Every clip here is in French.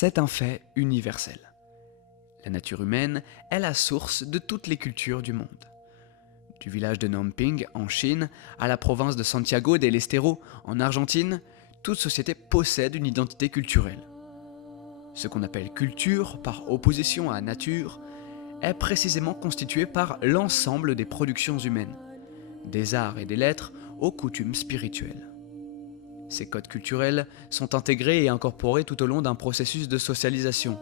c'est un fait universel. La nature humaine est la source de toutes les cultures du monde. Du village de Namping en Chine à la province de Santiago del Estero en Argentine, toute société possède une identité culturelle. Ce qu'on appelle culture, par opposition à nature, est précisément constitué par l'ensemble des productions humaines, des arts et des lettres aux coutumes spirituelles. Ces codes culturels sont intégrés et incorporés tout au long d'un processus de socialisation.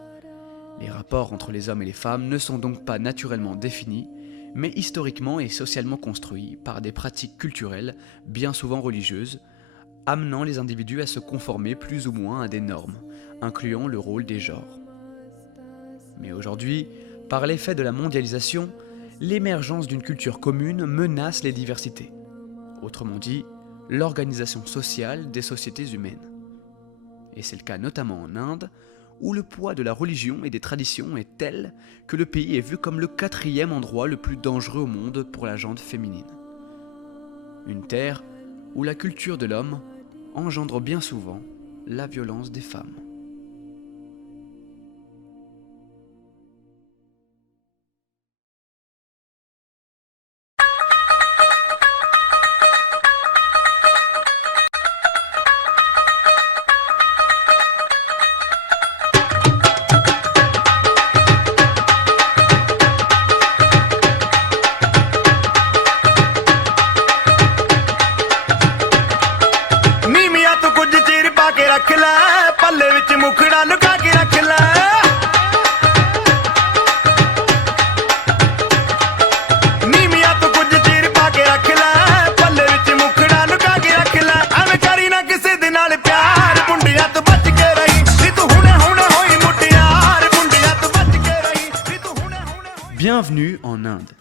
Les rapports entre les hommes et les femmes ne sont donc pas naturellement définis, mais historiquement et socialement construits par des pratiques culturelles, bien souvent religieuses, amenant les individus à se conformer plus ou moins à des normes, incluant le rôle des genres. Mais aujourd'hui, par l'effet de la mondialisation, l'émergence d'une culture commune menace les diversités. Autrement dit, l'organisation sociale des sociétés humaines. Et c'est le cas notamment en Inde, où le poids de la religion et des traditions est tel que le pays est vu comme le 4e endroit le plus dangereux au monde pour la gente féminine. Une terre où la culture de l'homme engendre bien souvent la violence des femmes. ਰੱਖ ਲੈ ਪੱਲੇ ਵਿੱਚ ਮੁਖੜਾ ਲੁਕਾ ਕੇ ਰੱਖ ਲੈ ਨੀਮੀਆਂ ਤੋਂ ਕੁਝ ਚੀਰ ਪਾ ਕੇ ਰੱਖ ਲੈ ਪੱਲੇ ਵਿੱਚ ਮੁਖੜਾ ਲੁਕਾ ਕੇ ਰੱਖ ਲੈ ਐਵੇਂ ਕਰੀ ਨਾ ਕਿਸੇ ਦੇ ਨਾਲ ਪਿਆਰ ਮੁੰਡਿਆਂ ਤੋਂ ਬਚ ਕੇ ਰਹੀ ਵੀ ਤੂੰ ਹੁਣੇ ਹੁਣੇ ਹੋਈ ਮੁਟਿਆਰ ਮੁੰਡਿਆਂ ਤੋਂ ਬਚ ਕੇ ਰਹੀ ਵੀ ਤੂੰ ਹੁਣੇ ਹੁਣੇ Bienvenue en Inde,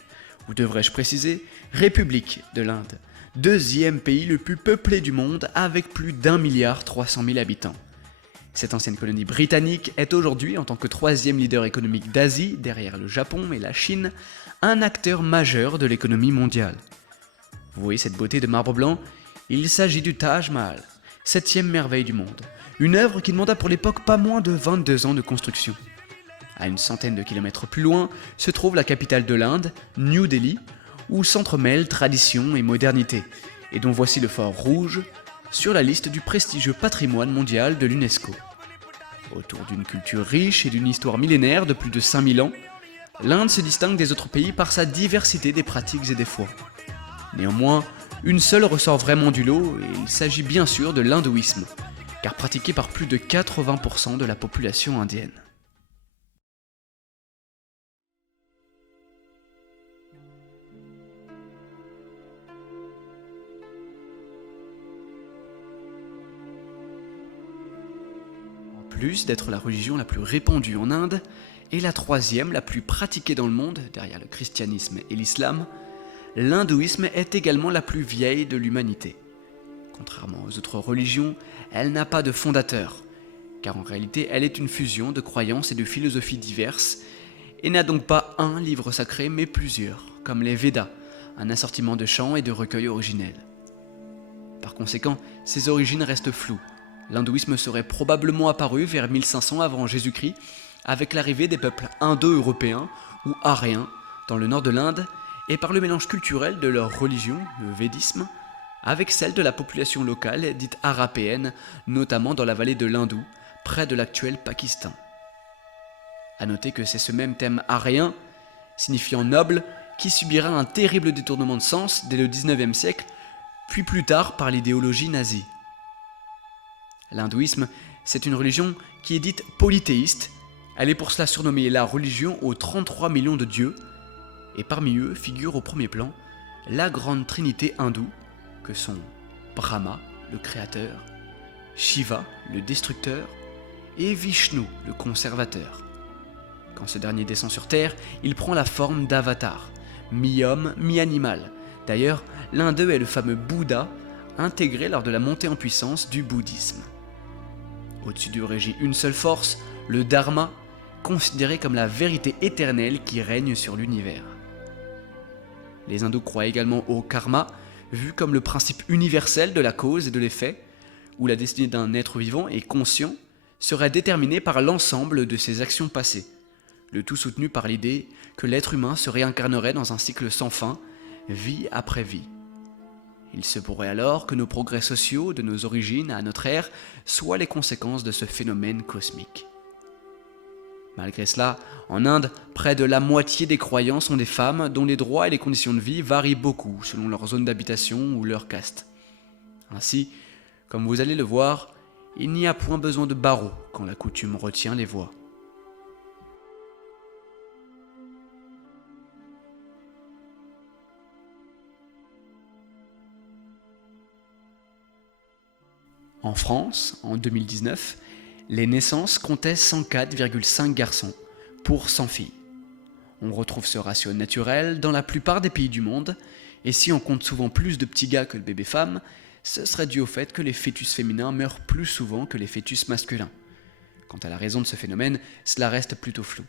ou devrais-je préciser, République de l'Inde, deuxième pays le plus peuplé du monde avec plus d'1,3 milliard d'habitants. Cette ancienne colonie britannique est aujourd'hui, en tant que 3e leader économique d'Asie, derrière le Japon et la Chine, un acteur majeur de l'économie mondiale. Vous voyez cette beauté de marbre blanc? Il s'agit du Taj Mahal, 7e merveille du monde, une œuvre qui demanda pour l'époque pas moins de 22 ans de construction. À une centaine de kilomètres plus loin se trouve la capitale de l'Inde, New Delhi, où s'entremêlent tradition et modernité, et dont voici le Fort Rouge, sur la liste du prestigieux patrimoine mondial de l'UNESCO. Autour d'une culture riche et d'une histoire millénaire de plus de 5000 ans, l'Inde se distingue des autres pays par sa diversité des pratiques et des foi. Néanmoins, une seule ressort vraiment du lot, et il s'agit bien sûr de l'hindouisme, car pratiqué par plus de 80% de la population indienne. Plus d'être la religion la plus répandue en Inde, et la 3e la plus pratiquée dans le monde, derrière le christianisme et l'islam, l'hindouisme est également la plus vieille de l'humanité. Contrairement aux autres religions, elle n'a pas de fondateur, car en réalité elle est une fusion de croyances et de philosophies diverses, et n'a donc pas un livre sacré mais plusieurs, comme les Védas, un assortiment de chants et de recueils originels. Par conséquent, ses origines restent floues. L'hindouisme serait probablement apparu vers 1500 avant Jésus-Christ avec l'arrivée des peuples indo-européens ou aryens dans le nord de l'Inde et par le mélange culturel de leur religion, le védisme, avec celle de la population locale dite arapéenne, notamment dans la vallée de l'Indou, près de l'actuel Pakistan. A noter que c'est ce même thème aryen, signifiant noble, qui subira un terrible détournement de sens dès le 19e siècle, puis plus tard par l'idéologie nazie. L'hindouisme, c'est une religion qui est dite polythéiste. Elle est pour cela surnommée la religion aux 33 millions de dieux, et parmi eux figure au premier plan la grande trinité hindoue, que sont Brahma, le créateur, Shiva, le destructeur, et Vishnu, le conservateur. Quand ce dernier descend sur Terre, il prend la forme d'avatar, mi-homme, mi-animal. D'ailleurs, l'un d'eux est le fameux Bouddha, intégré lors de la montée en puissance du bouddhisme. Au-dessus d'eux régit une seule force, le Dharma, considéré comme la vérité éternelle qui règne sur l'univers. Les hindous croient également au karma, vu comme le principe universel de la cause et de l'effet, où la destinée d'un être vivant est conscient, serait déterminée par l'ensemble de ses actions passées, le tout soutenu par l'idée que l'être humain se réincarnerait dans un cycle sans fin, vie après vie. Il se pourrait alors que nos progrès sociaux, de nos origines à notre ère, soient les conséquences de ce phénomène cosmique. Malgré cela, en Inde, près de la moitié des croyants sont des femmes dont les droits et les conditions de vie varient beaucoup selon leur zone d'habitation ou leur caste. Ainsi, comme vous allez le voir, il n'y a point besoin de barreaux quand la coutume retient les voix. En France, en 2019, les naissances comptaient 104,5 garçons pour 100 filles. On retrouve ce ratio naturel dans la plupart des pays du monde, et si on compte souvent plus de petits gars que de bébés femmes, ce serait dû au fait que les fœtus féminins meurent plus souvent que les fœtus masculins. Quant à la raison de ce phénomène, cela reste plutôt flou.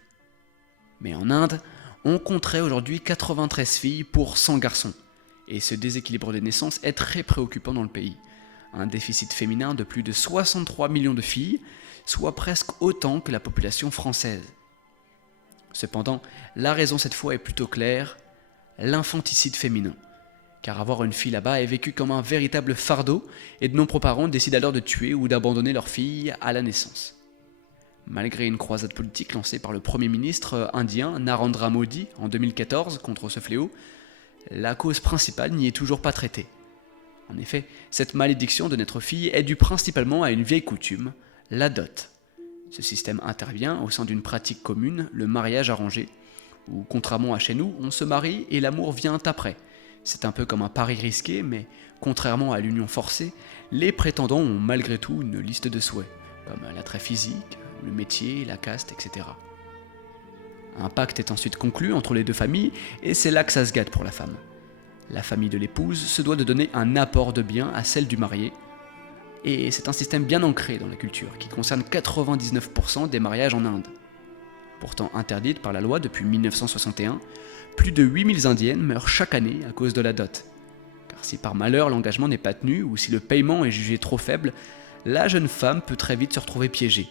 Mais en Inde, on compterait aujourd'hui 93 filles pour 100 garçons, et ce déséquilibre des naissances est très préoccupant dans le pays. Un déficit féminin de plus de 63 millions de filles, soit presque autant que la population française. Cependant, la raison cette fois est plutôt claire, l'infanticide féminin. Car avoir une fille là-bas est vécu comme un véritable fardeau et de nombreux parents décident alors de tuer ou d'abandonner leur fille à la naissance. Malgré une croisade politique lancée par le Premier ministre indien Narendra Modi en 2014 contre ce fléau, la cause principale n'y est toujours pas traitée. En effet, cette malédiction de naître fille est due principalement à une vieille coutume, la dot. Ce système intervient au sein d'une pratique commune, le mariage arrangé, où contrairement à chez nous, on se marie et l'amour vient après. C'est un peu comme un pari risqué, mais contrairement à l'union forcée, les prétendants ont malgré tout une liste de souhaits, comme l'attrait physique, le métier, la caste, etc. Un pacte est ensuite conclu entre les deux familles, et c'est là que ça se gâte pour la femme. La famille de l'épouse se doit de donner un apport de biens à celle du marié, et c'est un système bien ancré dans la culture qui concerne 99% des mariages en Inde. Pourtant interdite par la loi depuis 1961, plus de 8000 indiennes meurent chaque année à cause de la dot. Car si par malheur l'engagement n'est pas tenu ou si le paiement est jugé trop faible, la jeune femme peut très vite se retrouver piégée.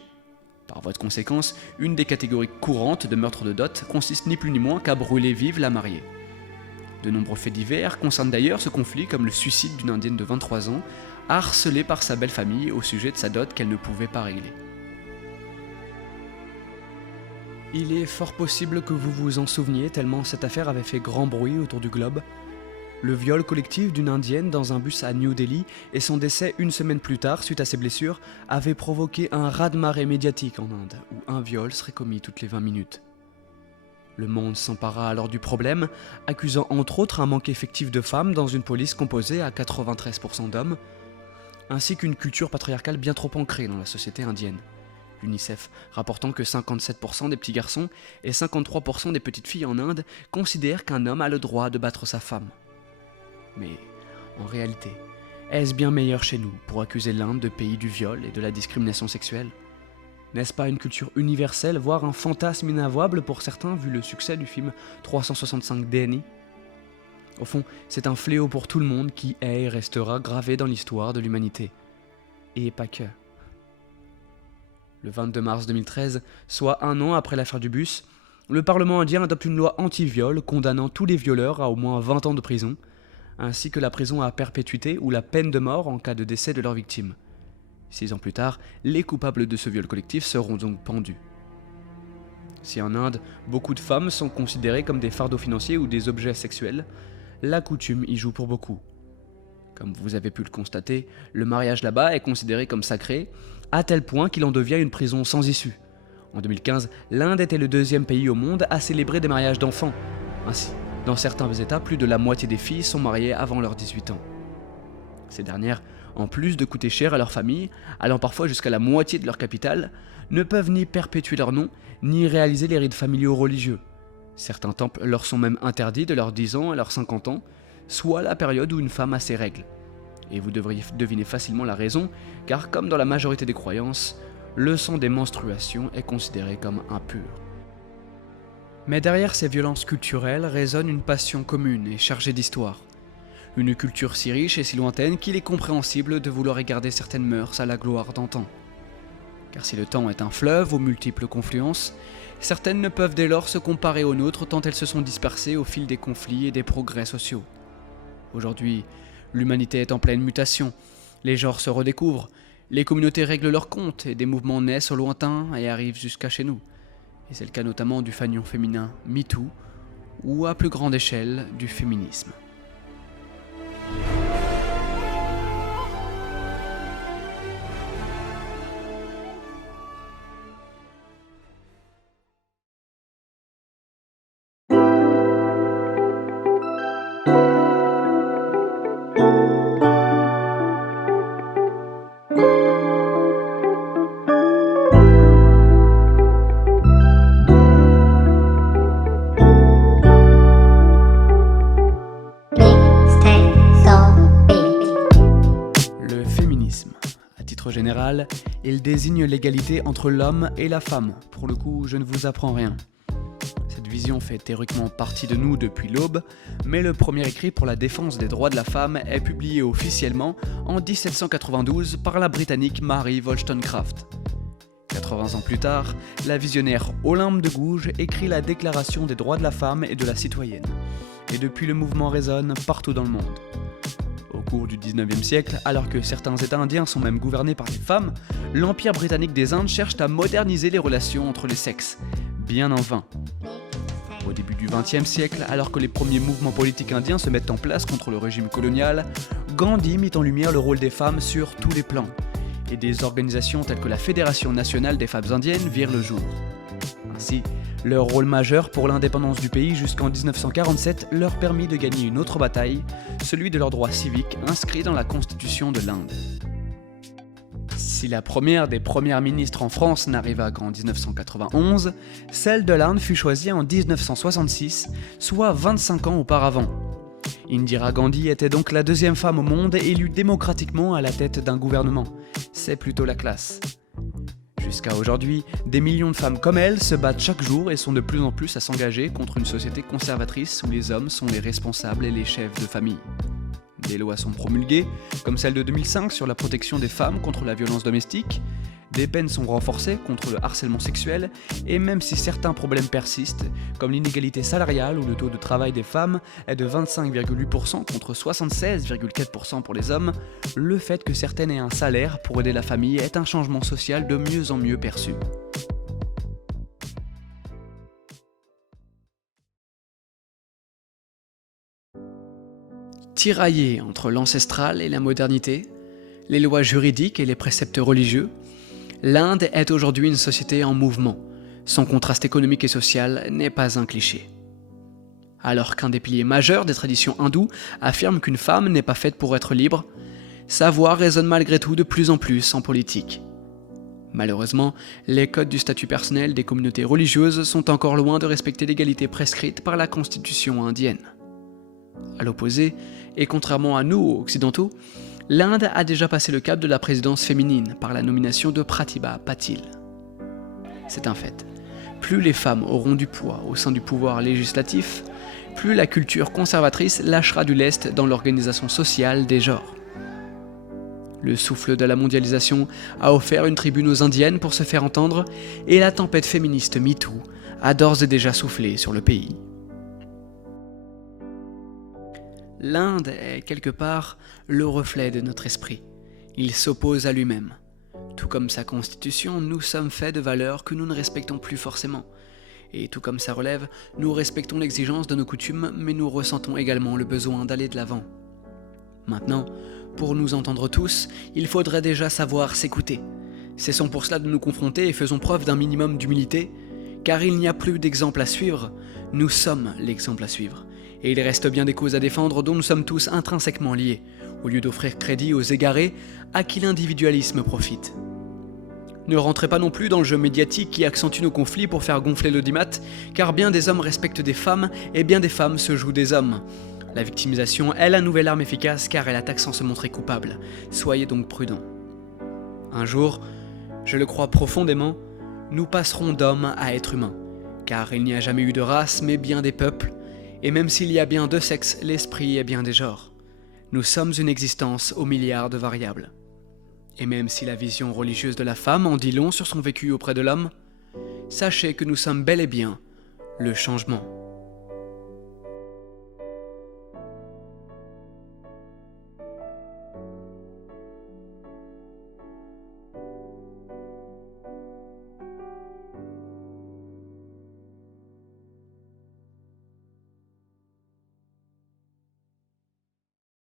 Par voie de conséquence, une des catégories courantes de meurtre de dot consiste ni plus ni moins qu'à brûler vive la mariée. De nombreux faits divers concernent d'ailleurs ce conflit, comme le suicide d'une indienne de 23 ans, harcelée par sa belle famille au sujet de sa dot qu'elle ne pouvait pas régler. Il est fort possible que vous vous en souveniez tellement cette affaire avait fait grand bruit autour du globe. Le viol collectif d'une indienne dans un bus à New Delhi et son décès une semaine plus tard suite à ses blessures avait provoqué un raz-de-marée médiatique en Inde, où un viol serait commis toutes les 20 minutes. Le monde s'empara alors du problème, accusant entre autres un manque effectif de femmes dans une police composée à 93% d'hommes, ainsi qu'une culture patriarcale bien trop ancrée dans la société indienne. L'UNICEF rapportant que 57% des petits garçons et 53% des petites filles en Inde considèrent qu'un homme a le droit de battre sa femme. Mais, en réalité, est-ce bien meilleur chez nous pour accuser l'Inde de pays du viol et de la discrimination sexuelle ? N'est-ce pas une culture universelle, voire un fantasme inavouable pour certains vu le succès du film 365 DNI ? Au fond, c'est un fléau pour tout le monde qui est et restera gravé dans l'histoire de l'humanité. Et pas que. Le 22 mars 2013, soit un an après l'affaire du bus, le Parlement indien adopte une loi anti-viol condamnant tous les violeurs à au moins 20 ans de prison, ainsi que la prison à perpétuité ou la peine de mort en cas de décès de leur victime. 6 ans plus tard, les coupables de ce viol collectif seront donc pendus. Si en Inde, beaucoup de femmes sont considérées comme des fardeaux financiers ou des objets sexuels, la coutume y joue pour beaucoup. Comme vous avez pu le constater, le mariage là-bas est considéré comme sacré, à tel point qu'il en devient une prison sans issue. En 2015, l'Inde était le 2e pays au monde à célébrer des mariages d'enfants. Ainsi, dans certains États, plus de la moitié des filles sont mariées avant leurs 18 ans. Ces dernières, en plus de coûter cher à leur famille, allant parfois jusqu'à la moitié de leur capital, ne peuvent ni perpétuer leur nom, ni réaliser les rites familiaux religieux. Certains temples leur sont même interdits de leurs 10 ans à leurs 50 ans, soit la période où une femme a ses règles. Et vous devriez deviner facilement la raison, car comme dans la majorité des croyances, le sang des menstruations est considéré comme impur. Mais derrière ces violences culturelles résonne une passion commune et chargée d'histoire. Une culture si riche et si lointaine qu'il est compréhensible de vouloir regarder certaines mœurs à la gloire d'antan. Car si le temps est un fleuve aux multiples confluences, certaines ne peuvent dès lors se comparer aux nôtres tant elles se sont dispersées au fil des conflits et des progrès sociaux. Aujourd'hui, l'humanité est en pleine mutation, les genres se redécouvrent, les communautés règlent leurs comptes et des mouvements naissent au lointain et arrivent jusqu'à chez nous. Et c'est le cas notamment du fanion féminin MeToo ou à plus grande échelle du féminisme. Général, il désigne l'égalité entre l'homme et la femme. Pour le coup, je ne vous apprends rien. Cette vision fait théoriquement partie de nous depuis l'aube, mais le premier écrit pour la défense des droits de la femme est publié officiellement en 1792 par la Britannique Mary Wollstonecraft. 80 ans plus tard, la visionnaire Olympe de Gouges écrit la Déclaration des droits de la femme et de la citoyenne. Et depuis, le mouvement résonne partout dans le monde. Au cours du 19e siècle, alors que certains États indiens sont même gouvernés par des femmes, l'Empire britannique des Indes cherche à moderniser les relations entre les sexes, bien en vain. Au début du 20e siècle, alors que les premiers mouvements politiques indiens se mettent en place contre le régime colonial, Gandhi mit en lumière le rôle des femmes sur tous les plans, et des organisations telles que la Fédération nationale des femmes indiennes virent le jour. Ainsi, leur rôle majeur pour l'indépendance du pays jusqu'en 1947 leur permit de gagner une autre bataille, celui de leurs droits civiques inscrits dans la Constitution de l'Inde. Si la première des premières ministres en France n'arriva qu'en 1991, celle de l'Inde fut choisie en 1966, soit 25 ans auparavant. Indira Gandhi était donc la deuxième femme au monde élue démocratiquement à la tête d'un gouvernement. C'est plutôt la classe. Jusqu'à aujourd'hui, des millions de femmes comme elle se battent chaque jour et sont de plus en plus à s'engager contre une société conservatrice où les hommes sont les responsables et les chefs de famille. Des lois sont promulguées, comme celle de 2005 sur la protection des femmes contre la violence domestique, des peines sont renforcées contre le harcèlement sexuel, et même si certains problèmes persistent, comme l'inégalité salariale où le taux de travail des femmes est de 25,8% contre 76,4% pour les hommes, le fait que certaines aient un salaire pour aider la famille est un changement social de mieux en mieux perçu. Tiraillée entre l'ancestral et la modernité, les lois juridiques et les préceptes religieux, l'Inde est aujourd'hui une société en mouvement. Son contraste économique et social n'est pas un cliché. Alors qu'un des piliers majeurs des traditions hindoues affirme qu'une femme n'est pas faite pour être libre, sa voix résonne malgré tout de plus en plus en politique. Malheureusement, les codes du statut personnel des communautés religieuses sont encore loin de respecter l'égalité prescrite par la constitution indienne. À l'opposé, et contrairement à nous, occidentaux, l'Inde a déjà passé le cap de la présidence féminine par la nomination de Pratibha Patil. C'est un fait. Plus les femmes auront du poids au sein du pouvoir législatif, plus la culture conservatrice lâchera du lest dans l'organisation sociale des genres. Le souffle de la mondialisation a offert une tribune aux Indiennes pour se faire entendre, et la tempête féministe MeToo a d'ores et déjà soufflé sur le pays. L'Inde est quelque part le reflet de notre esprit. Il s'oppose à lui-même. Tout comme sa constitution, nous sommes faits de valeurs que nous ne respectons plus forcément. Et tout comme sa relève, nous respectons l'exigence de nos coutumes, mais nous ressentons également le besoin d'aller de l'avant. Maintenant, pour nous entendre tous, il faudrait déjà savoir s'écouter. Cessons pour cela de nous confronter et faisons preuve d'un minimum d'humilité, car il n'y a plus d'exemple à suivre, nous sommes l'exemple à suivre. Et il reste bien des causes à défendre dont nous sommes tous intrinsèquement liés, au lieu d'offrir crédit aux égarés à qui l'individualisme profite. Ne rentrez pas non plus dans le jeu médiatique qui accentue nos conflits pour faire gonfler l'audimat, car bien des hommes respectent des femmes et bien des femmes se jouent des hommes. La victimisation est la nouvelle arme efficace car elle attaque sans se montrer coupable. Soyez donc prudents. Un jour, je le crois profondément, nous passerons d'hommes à êtres humains, car il n'y a jamais eu de race mais bien des peuples, et même s'il y a bien deux sexes, l'esprit est bien des genres. Nous sommes une existence aux milliards de variables. Et même si la vision religieuse de la femme en dit long sur son vécu auprès de l'homme, sachez que nous sommes bel et bien le changement.